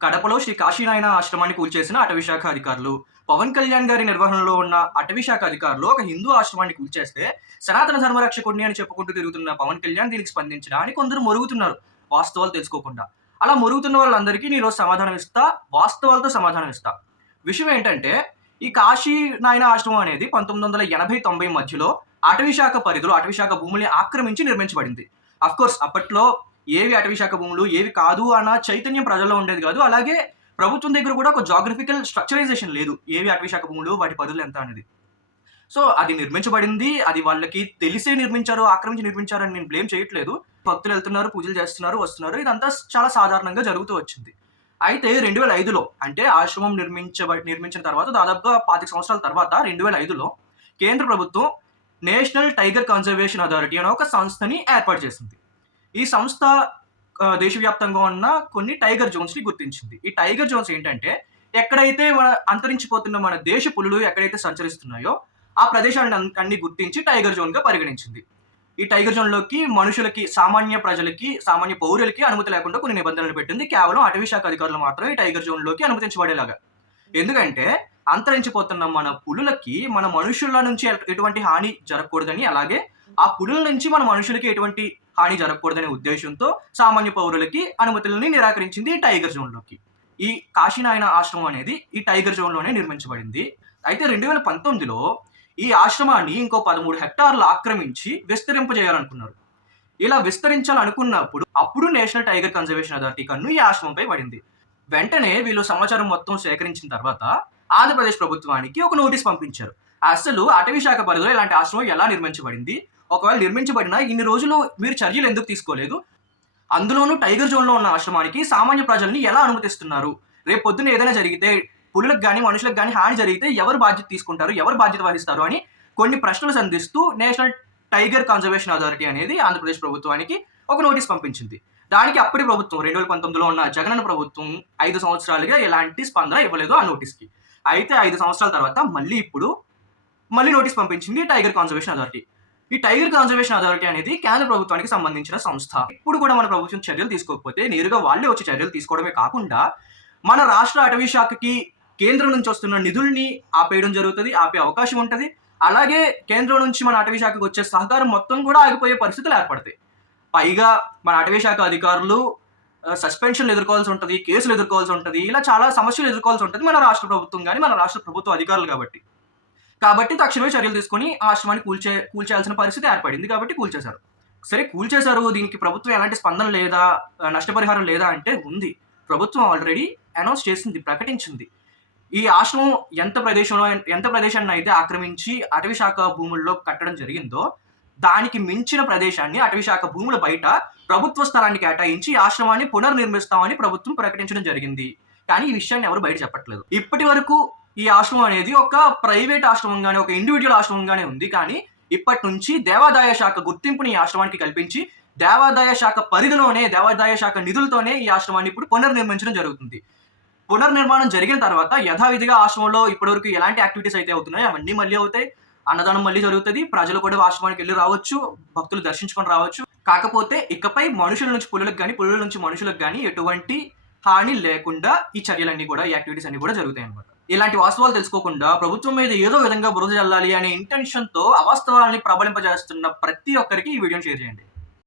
కడపలో శ్రీ కాశీనాయన ఆశ్రమాన్ని కూల్చేసిన అటవీశాఖ అధికారులు, పవన్ కళ్యాణ్ గారి నిర్వహణలో ఉన్న అటవీశాఖ అధికారులు ఒక హిందూ ఆశ్రమాన్ని కూల్చేస్తే సనాతన ధర్మరక్షకుడిని అని చెప్పుకుంటూ తిరుగుతున్న పవన్ కళ్యాణ్ దీనికి స్పందించడానికి కొందరు మొరుగుతున్నారు వాస్తవాలు తెలుసుకోకుండా. అలా మొరుగుతున్న వాళ్ళందరికీ నేను ఈరోజు సమాధానం ఇస్తా, వాస్తవాలతో సమాధానం ఇస్తా. విషయం ఏంటంటే, ఈ కాశీ నాయన ఆశ్రమం అనేది 1980-90 మధ్యలో అటవీశాఖ పరిధిలో అటవీశాఖ భూముల్ని ఆక్రమించి నిర్మించబడింది. అఫ్కోర్స్ అప్పట్లో ఏవి అటవీశాఖ భూములు ఏవి కాదు అన్న చైతన్యం ప్రజల్లో ఉండేది కాదు. అలాగే ప్రభుత్వం దగ్గర కూడా ఒక జాగ్రఫికల్ స్ట్రక్చరైజేషన్ లేదు, ఏవి అటవీశాఖ భూములు వాటి పరిధులు ఎంత అనేది. సో అది నిర్మించబడింది, అది వాళ్ళకి తెలిసే నిర్మించారు, ఆక్రమించి నిర్మించారు అని నేను బ్లేమ్ చేయట్లేదు. భక్తులు వెళ్తున్నారు, పూజలు చేస్తున్నారు, వస్తున్నారు, ఇదంతా చాలా సాధారణంగా జరుగుతూ వచ్చింది. అయితే 2005లో అంటే ఆశ్రమం నిర్మించిన తర్వాత దాదాపుగా 25 సంవత్సరాల తర్వాత 2005లో కేంద్ర ప్రభుత్వం నేషనల్ టైగర్ కన్జర్వేషన్ అథారిటీ అనే ఒక సంస్థని ఏర్పాటు చేసింది. ఈ సంస్థ దేశవ్యాప్తంగా ఉన్న కొన్ని టైగర్ జోన్స్ని గుర్తించింది. ఈ టైగర్ జోన్స్ ఏంటంటే, ఎక్కడైతే అంతరించిపోతున్న మన దేశ పులులు ఎక్కడైతే సంచరిస్తున్నాయో ఆ ప్రదేశాలను అన్ని గుర్తించి టైగర్ జోన్గా పరిగణించింది. ఈ టైగర్ జోన్లోకి మనుషులకి, సామాన్య ప్రజలకి, సామాన్య పౌరులకి అనుమతి లేకుండా కొన్ని నిబంధనలు పెట్టింది. కేవలం అటవీశాఖ అధికారులు మాత్రమే ఈ టైగర్ జోన్లోకి అనుమతించబడేలాగా. ఎందుకంటే అంతరించిపోతున్న మన పులులకి మన మనుషుల నుంచి ఎటువంటి హాని జరగకూడదని, అలాగే ఆ పులుల నుంచి మన మనుషులకి ఎటువంటి హాని జరగకూడదనే ఉద్దేశంతో సామాన్య పౌరులకి అనుమతులని నిరాకరించింది ఈ టైగర్ జోన్లోకి. ఈ కాశీనాయన ఆశ్రమం అనేది ఈ టైగర్ జోన్లోనే నిర్మించబడింది. అయితే 2019లో ఈ ఆశ్రమాన్ని ఇంకో 13 హెక్టార్లు ఆక్రమించి విస్తరింపజేయాలనుకున్నారు. ఇలా విస్తరించాలనుకున్నప్పుడు అప్పుడు నేషనల్ టైగర్ కన్జర్వేషన్ అథారిటీ కన్ను ఈ ఆశ్రమంపై పడింది. వెంటనే వీళ్ళు సమాచారం మొత్తం సేకరించిన తర్వాత ఆంధ్రప్రదేశ్ ప్రభుత్వానికి ఒక నోటీస్ పంపించారు. అసలు అటవీశాఖ పరిధిలో ఇలాంటి ఆశ్రమం ఎలా నిర్మించబడింది, ఒకవేళ నిర్మించబడినా ఇన్ని రోజులు మీరు చర్యలు ఎందుకు తీసుకోలేదు, అందులోనూ టైగర్ జోన్లో ఉన్న ఆశ్రమానికి సామాన్య ప్రజల్ని ఎలా అనుమతిస్తున్నారు, రేపు పొద్దున్న ఏదైనా జరిగితే పులులకు కానీ మనుషులకు కానీ హాని జరిగితే ఎవరు బాధ్యత తీసుకుంటారు, ఎవరు బాధ్యత వహిస్తారు అని కొన్ని ప్రశ్నలు సంధిస్తూ నేషనల్ టైగర్ కన్జర్వేషన్ అథారిటీ అనేది ఆంధ్రప్రదేశ్ ప్రభుత్వానికి ఒక నోటీస్ పంపించింది. దానికి అప్పటి ప్రభుత్వం 2019లో ఉన్న జగనన్న ప్రభుత్వం 5 సంవత్సరాలుగా ఎలాంటి స్పందన ఇవ్వలేదు ఆ నోటీస్కి. అయితే 5 సంవత్సరాల తర్వాత మళ్ళీ నోటీస్ పంపించింది టైగర్ కన్జర్వేషన్ అథారిటీ. ఈ టైగర్ కన్జర్వేషన్ అథారిటీ అనేది కేంద్ర ప్రభుత్వానికి సంబంధించిన సంస్థ. ఇప్పుడు కూడా మన ప్రభుత్వం చర్యలు తీసుకోకపోతే నేరుగా వాళ్ళే వచ్చి చర్యలు తీసుకోవడమే కాకుండా మన రాష్ట్ర అటవీ శాఖకి కేంద్రం నుంచి వస్తున్న నిధుల్ని ఆపేయడం జరుగుతుంది, ఆపే అవకాశం ఉంటుంది. అలాగే కేంద్రం నుంచి మన అటవీ శాఖకు వచ్చే సహకారం మొత్తం కూడా ఆగిపోయే పరిస్థితులు ఏర్పడతాయి. పైగా మన అటవీ శాఖ అధికారులు సస్పెన్షన్లు ఎదుర్కోవాల్సి ఉంటుంది, కేసులు ఎదుర్కోవాల్సి ఉంటుంది, ఇలా చాలా సమస్యలు ఎదుర్కోవాల్సి ఉంటుంది మన రాష్ట్ర ప్రభుత్వం కానీ మన రాష్ట్ర ప్రభుత్వ అధికారులు కాబట్టి తక్షణమే చర్యలు తీసుకొని ఆ ఆశ్రమాన్ని కూల్చేయాల్సిన పరిస్థితి ఏర్పడింది. కాబట్టి కూల్చేశారు. సరే కూల్చేశారు, దీనికి ప్రభుత్వం ఎలాంటి స్పందన లేదా, నష్టపరిహారం లేదా అంటే ఉంది. ప్రభుత్వం ఆల్రెడీ అనౌన్స్ చేసింది, ప్రకటించింది. ఈ ఆశ్రమం ఎంత ప్రదేశాన్ని అయితే ఆక్రమించి అటవీ శాఖ భూముల్లో కట్టడం జరిగిందో దానికి మించిన ప్రదేశాన్ని అటవీ శాఖ భూముల బయట ప్రభుత్వ స్థలాన్ని కేటాయించి ఆశ్రమాన్ని పునర్నిర్మిస్తామని ప్రభుత్వం ప్రకటించడం జరిగింది. కానీ ఈ విషయాన్ని ఎవరు బయట చెప్పట్లేదు. ఇప్పటి వరకు ఈ ఆశ్రమం అనేది ఒక ప్రైవేట్ ఆశ్రమంగానే, ఒక ఇండివిజువల్ ఆశ్రమంగానే ఉంది. కానీ ఇప్పటి నుంచి దేవాదాయ శాఖ గుర్తింపుని ఈ ఆశ్రమానికి కల్పించి దేవాదాయ శాఖ పరిధిలోనే, దేవాదాయ శాఖ నిధులతోనే ఈ ఆశ్రమాన్ని ఇప్పుడు పునర్నిర్మించడం జరుగుతుంది. పునర్నిర్మాణం జరిగిన తర్వాత యథావిధిగా ఆశ్రమంలో ఇప్పటివరకు ఎలాంటి యాక్టివిటీస్ అయితే అవుతున్నాయో అవన్నీ మళ్ళీ అవుతాయి. అన్నదానం మళ్ళీ జరుగుతుంది, ప్రజలు కూడా ఆశ్రమానికి వెళ్ళి రావచ్చు, భక్తులు దర్శించుకొని రావచ్చు. కాకపోతే ఇకపై మనుషుల నుంచి పులులకు కానీ, పులుల నుంచి మనుషులకు కానీ ఎటువంటి హాని లేకుండా ఈ చర్యలన్నీ కూడా, ఈ యాక్టివిటీస్ అన్ని కూడా జరుగుతాయి అన్నమాట. ఇలాంటి వాస్తవాలు తెలుసుకోకుండా ప్రభుత్వం మీద ఏదో విధంగా బురద జల్లాలి అనే ఇంటెన్షన్తో అవాస్తవాలని ప్రబలింపజేస్తున్న ప్రతి ఒక్కరికి ఈ వీడియోని షేర్ చేయండి.